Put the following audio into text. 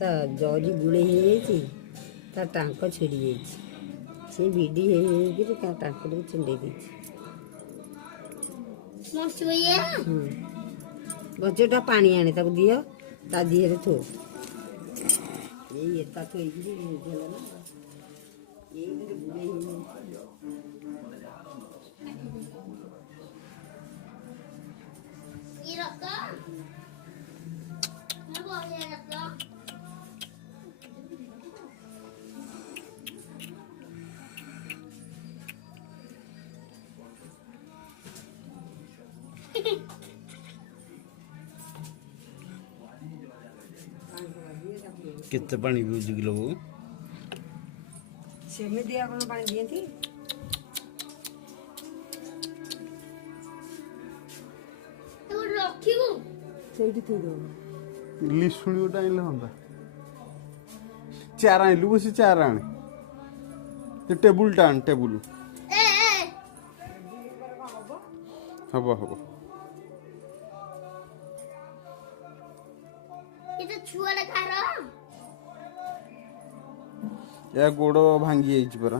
ତା ଜରି ଗୁଳେଇ ହେଇଯାଇଛି ତା ଟାଙ୍କ ଛିଡ଼ି ଯାଇଛି ସେ ଭିଡ଼ି ହେଇକିରି ତା ଟାଙ୍କଟିକୁ ଛିଣ୍ଡେଇ ଦେଇଛି। ବଜଟା ପାଣି ଆଣେ ତାକୁ ଦିଅ ତା ଦିହରେ ଥୋ ଏଇ ଏତା ଥୋଇକିରି ହେଲା ନା ଏଇଥିରେ ଗୁଳେଇ ହେଇଯାଇଛି। କେତେ ପାଣି ପିଉଛୁ କିଲୋ ବୋଉ? ସେମିତି ଆପଣ ପାଣି ଦିଅନ୍ତି? ସେଇଠି ଥୋଇଦେବ। ଲିଶୁଣି ଗୋଟେ ଆଣିଲେ ହନ୍ତା। ଚେୟାର ଆଣିଲୁ ବସି ଚେୟାର ଆଣେ ଟେବୁଲଟା ଆଣ ଟେବୁଲ ହବ ହବ। ଏ ଗୋଡ଼ ଭାଙ୍ଗି ଯାଇଛି ପରା।